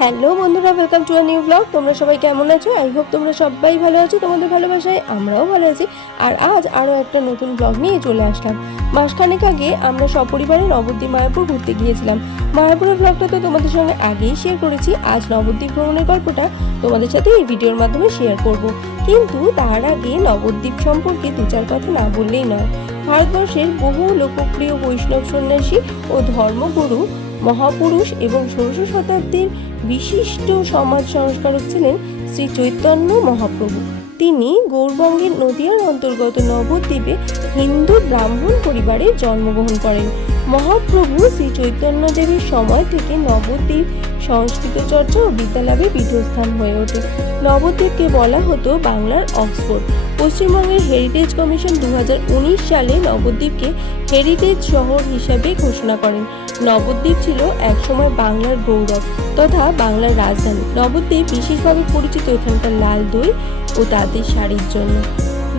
Hello বন্ধুরা welcome to a new blog তোমরা সবাই কেমন আছো? আই হোপ তোমরা সবাই ভালো আছো। তোমাদের ভালোবাসায় আমরাও ভালো আছি। আর আজ আরও একটা নতুন ব্লগ নিয়ে চলে আসলাম। মাসখানেক আগে আমরা সপরিবারে নবদ্বীপ মায়াপুর ঘুরতে গিয়েছিলাম। মায়াপুরের ব্লগটা তো তোমাদের সঙ্গে আগেই শেয়ার করেছি। আজ নবদ্বীপ ভ্রমণের গল্পটা তোমাদের সাথে এই ভিডিওর মাধ্যমে শেয়ার করব। কিন্তু তার আগে নবদ্বীপ সম্পর্কে দু চার কথা না বললেই নয়। ভারতবর্ষের বহু লোকপ্রিয় বৈষ্ণব সন্ন্যাসী ও ধর্মগুরু মহাপুরুষ এবং ষোড়শ শতাব্দীর বিশিষ্ট সমাজ সংস্কারক ছিলেন শ্রী চৈতন্য মহাপ্রভু। তিনি গৌরবঙ্গের নদিয়ার অন্তর্গত নবদ্বীপে হিন্দু ব্রাহ্মণ পরিবারে জন্মগ্রহণ করেন। মহাপ্রভু শ্রী চৈতন্য দেবের সময় থেকে নবদ্বীপ সংস্কৃত চর্চা ও বিদ্যালাভে পীঠস্থান হয়ে ওঠে। নবদ্বীপকে বলা হতো বাংলার অক্সফোর্ড। পশ্চিমবঙ্গের হেরিটেজ কমিশন দু হাজার উনিশ সালে নবদ্বীপকে হেরিটেজ শহর হিসাবে ঘোষণা করেন। নবদ্বীপ ছিল একসময় বাংলার গৌরব তথা বাংলার রাজধানী। নবদ্বীপ বিশেষভাবে পরিচিত এখানকার লাল দই ও তাঁতের শাড়ির জন্য।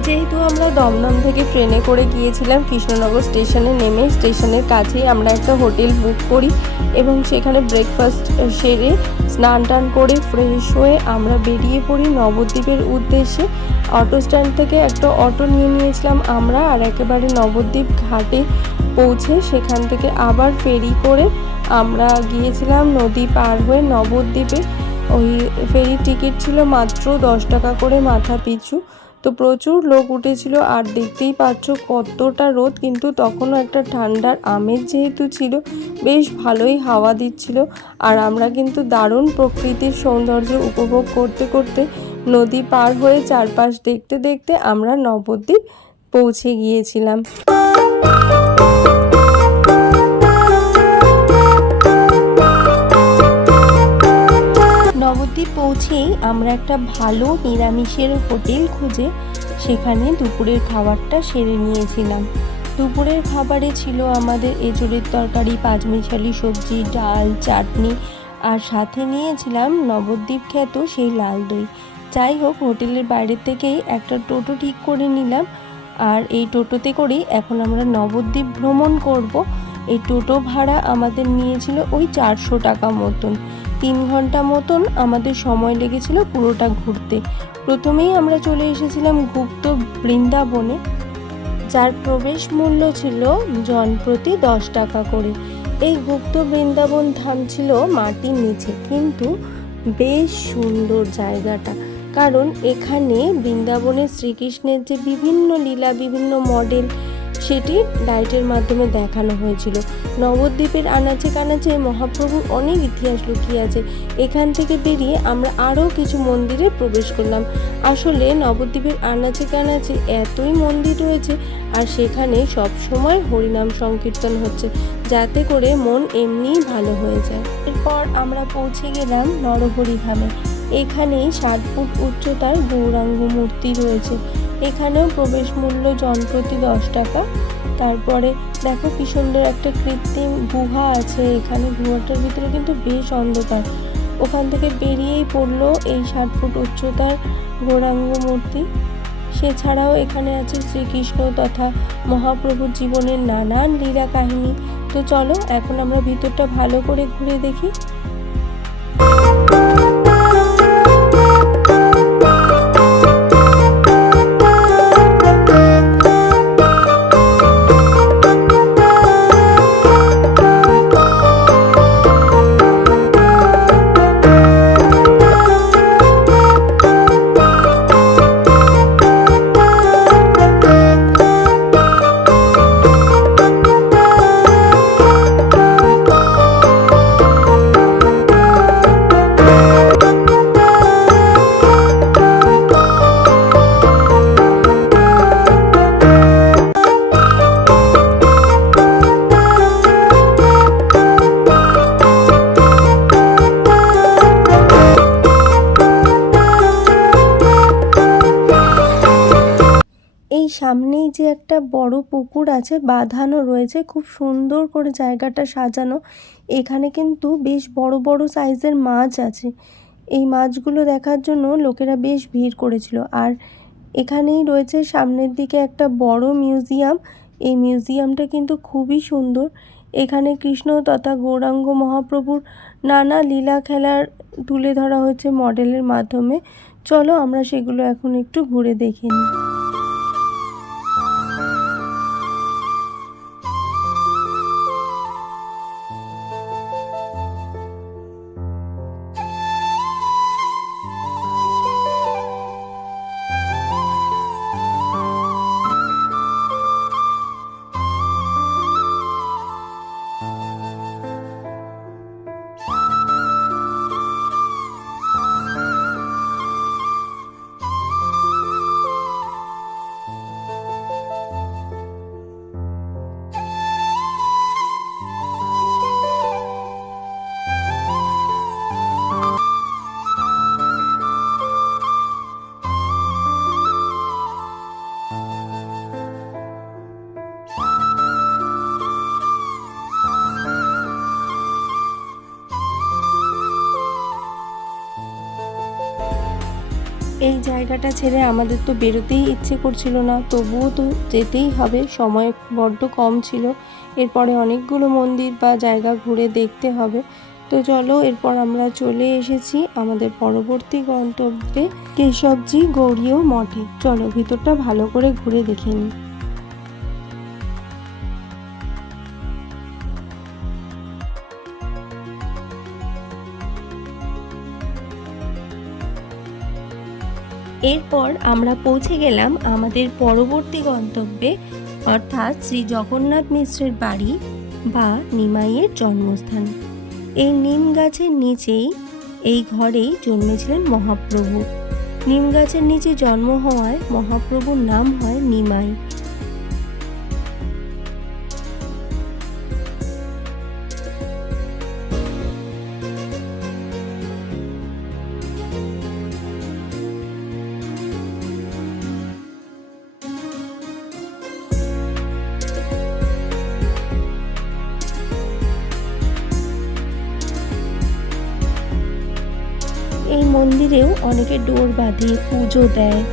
যেহেতু আমরা দমদম থেকে ট্রেনে করে গিয়েছিলাম, কৃষ্ণনগর স্টেশনে নেমে স্টেশনের কাছেই আমরা একটা হোটেল বুক করি এবং সেখানে ব্রেকফাস্ট সেরে স্নান টান করে ফ্রেশ হয়ে আমরা বেরিয়ে পড়ি নবদ্বীপের উদ্দেশ্যে। অটো স্ট্যান্ড থেকে একটা অটো নিয়ে নিয়েছিলাম আমরা আর একেবারে নবদ্বীপ ঘাটে পৌঁছে সেখান থেকে আবার ফেরি করে আমরা গিয়েছিলাম নদী পার হয়ে নবদ্বীপে। ওই ফেরির টিকিট ছিল মাত্র দশ টাকা করে মাথা পিছু। তো প্রচুর লোক উঠেছিল আর দেখতেই পাচ্ছ কতটা রোদ, কিন্তু তখনও একটা ঠান্ডার আমেজ যেহেতু ছিল, বেশ ভালোই হাওয়া দিচ্ছিল। আর আমরা কিন্তু দারুণ প্রকৃতির সৌন্দর্য উপভোগ করতে করতে নদী পার হয়ে চারপাশ দেখতে দেখতে আমরা নবদ্বীপ পৌঁছে গিয়েছিলাম। নবদ্বীপ পৌঁছেই আমরা একটা ভালো নিরামিষের হোটেল খুঁজে সেখানে দুপুরের খাবারটা সেরে নিয়েছিলাম। দুপুরের খাবারে ছিল আমাদের এঁচড়ের তরকারি, পাঁচমিশালি সবজি, ডাল, চাটনি, আর সাথে নিয়েছিলাম নবদ্বীপ খ্যাত সেই লাল দই। যাই হোক, হোটেলের বাইরে থেকেই একটা টোটো ঠিক করে নিলাম। আর এই টোটোতে করেই এখন আমরা নবদ্বীপ ভ্রমণ করব। এই টোটো ভাড়া আমাদের নিয়েছিল ওই চারশো টাকা মতন। তিন ঘণ্টা মতন আমাদের সময় লেগেছিল পুরোটা ঘুরতে। প্রথমেই আমরা চলে এসেছিলাম গুপ্ত বৃন্দাবনে, যার প্রবেশ মূল্য ছিল জনপ্রতি দশ টাকা করে। এই গুপ্ত বৃন্দাবন ধাম ছিল মাটির নিচে, কিন্তু বেশ সুন্দর জায়গাটা। কারণ এখানে বৃন্দাবনের শ্রীকৃষ্ণের যে বিভিন্ন লীলা, বিভিন্ন মডেল, সেটি লাইটের মাধ্যমে দেখানো হয়েছিল। নবদ্বীপের আনাচে কানাচে মহাপ্রভুর অনেক ইতিহাস লুকিয়ে আছে। এখান থেকে বেরিয়ে আমরা আরও কিছু মন্দিরে প্রবেশ করলাম। আসলে নবদ্বীপের আনাচে কানাচে এতই মন্দির রয়েছে আর সেখানে সব সময় হরিনাম সংকীর্তন হচ্ছে, যাতে করে মন এমনিই ভালো হয়ে যায়। এরপর আমরা পৌঁছে গেলাম নরহরি ধামে। এখানেই ষাট ফুট উচ্চতার গৌরাঙ্গ মূর্তি রয়েছে। এখানেও প্রবেশ মূল্য জনপ্রতি দশ টাকা। তারপরে দেখো কি সুন্দর একটা কৃত্রিম গুহা আছে এখানে। গুহাটার ভিতরে কিন্তু বেশ অন্ধকার। ওখান থেকে বেরিয়েই পড়ল এই ষাট ফুট উচ্চতার গৌরাঙ্গ মূর্তি। সেছাড়াও এখানে আছে শ্রীকৃষ্ণ তথা মহাপ্রভুর জীবনের নানান লীলা কাহিনী। তো চলো, এখন আমরা ভিতরটা ভালো করে ঘুরে দেখি। সামনেই যে একটা বড় পুকুর আছে, বাঁধানো রয়েছে। খুব সুন্দর করে জায়গাটা সাজানো। এখানে কিন্তু বেশ বড় বড় সাইজের মাছ আছে। এই মাছগুলো দেখার জন্য লোকেরা বেশ ভিড় করেছিল। আর এখানেই রয়েছে সামনের দিকে একটা বড় মিউজিয়াম। এই মিউজিয়ামটা কিন্তু খুবই সুন্দর। এখানে কৃষ্ণ তথা গৌরাঙ্গ মহাপ্রভুর নানা লীলা খেলার তুলে ধরা হয়েছে মডেলের মাধ্যমে। চলো আমরা সেগুলো এখন একটু ঘুরে দেখে নিই। এই জায়গাটা ছেড়ে আমাদের তো বেরোতেই ইচ্ছে করছিল না, তবুও তো যেতেই হবে। সময় বড্ড কম ছিল। এরপরে অনেকগুলো মন্দির বা জায়গা ঘুরে দেখতে হবে। তো চলো, এরপর আমরা চলে এসেছি আমাদের পরবর্তী গন্তব্যে। কেশবজি গৌরীয় মঠে। চলো, ভিতরটা ভালো করে ঘুরে দেখে নিই। এরপর আমরা পৌঁছে গেলাম আমাদের পরবর্তী গন্তব্যে, অর্থাৎ শ্রী জগন্নাথ মিশ্রের বাড়ি বা নিমাইয়ের জন্মস্থান। এই নিম গাছের নিচেই, এই ঘরেই জন্মেছিলেন মহাপ্রভু। নিম গাছের নিচে জন্ম হওয়ায় মহাপ্রভুর নাম হয় নিমাই। মন্দিরেও অনেকে ডোর বাঁধে পুজো দেয়।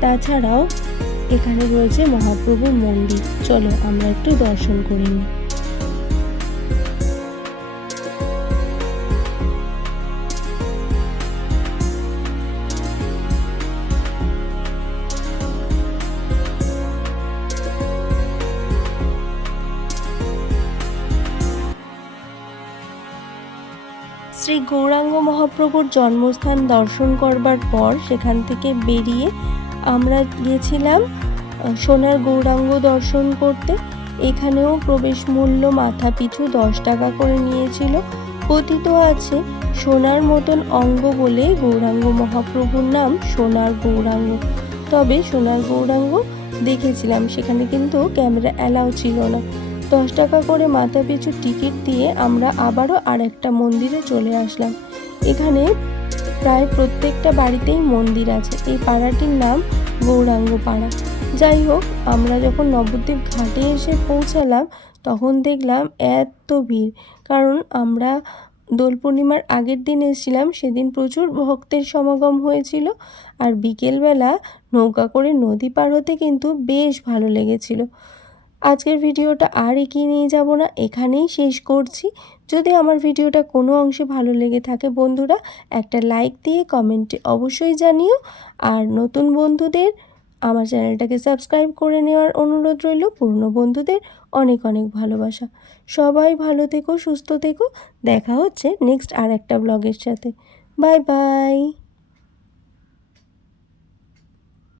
তাছাড়াও এখানে রয়েছে মহাপ্রভুর মন্দির। চলো আমরা একটু দর্শন করে নিই। শ্রী গৌরাঙ্গ মহাপ্রভুর জন্মস্থান দর্শন করবার পর সেখান থেকে বেরিয়ে আমরা গিয়েছিলাম সোনার গৌরাঙ্গ দর্শন করতে। এখানেও প্রবেশ মূল্য মাথা পিছু দশ টাকা করে নিয়েছিল। কথিত আছে, সোনার মতন অঙ্গ বলে গৌরাঙ্গ মহাপ্রভুর নাম সোনার গৌরাঙ্গ। তবে সোনার গৌরাঙ্গ দেখেছিলাম, সেখানে কিন্তু ক্যামেরা অ্যালাউ ছিল না। দশ টাকা করে মাথা পিছু টিকিট দিয়ে আমরা আবারও আরেকটা মন্দিরে চলে আসলাম। এখানে প্রায় প্রত্যেকটা বাড়িতেই মন্দির আছে। এই পাড়াটির নাম গৌরাঙ্গ পাড়া যাই হোক, আমরা যখন নবদ্বীপ ঘাটে এসে পৌঁছালাম, তখন দেখলাম এত ভিড়। কারণ আমরা দোল পূর্ণিমার আগের দিন এসেছিলাম, সেদিন প্রচুর ভক্তের সমাগম হয়েছিল আর বিকেলবেলা নৌকা করে নদী পার হতে কিন্তু বেশ ভালো লেগেছিল। আজকের ভিডিওটা আর এগিয়ে নিয়ে যাব না, এখানেই শেষ করছি। যদি আমার ভিডিওটা কোনো অংশে ভালো লেগে থাকে বন্ধুরা, একটা লাইক দিয়ে কমেন্টে অবশ্যই জানিও। আর নতুন বন্ধুদের, আমার চ্যানেলটাকে সাবস্ক্রাইব করে নেওয়ার অনুরোধ রইল। পুরনো বন্ধুদের অনেক অনেক ভালোবাসা। সবাই ভালো থেকো, সুস্থ থেকো। দেখা হচ্ছে নেক্সট আর একটা ব্লগের সাথে। Bye bye.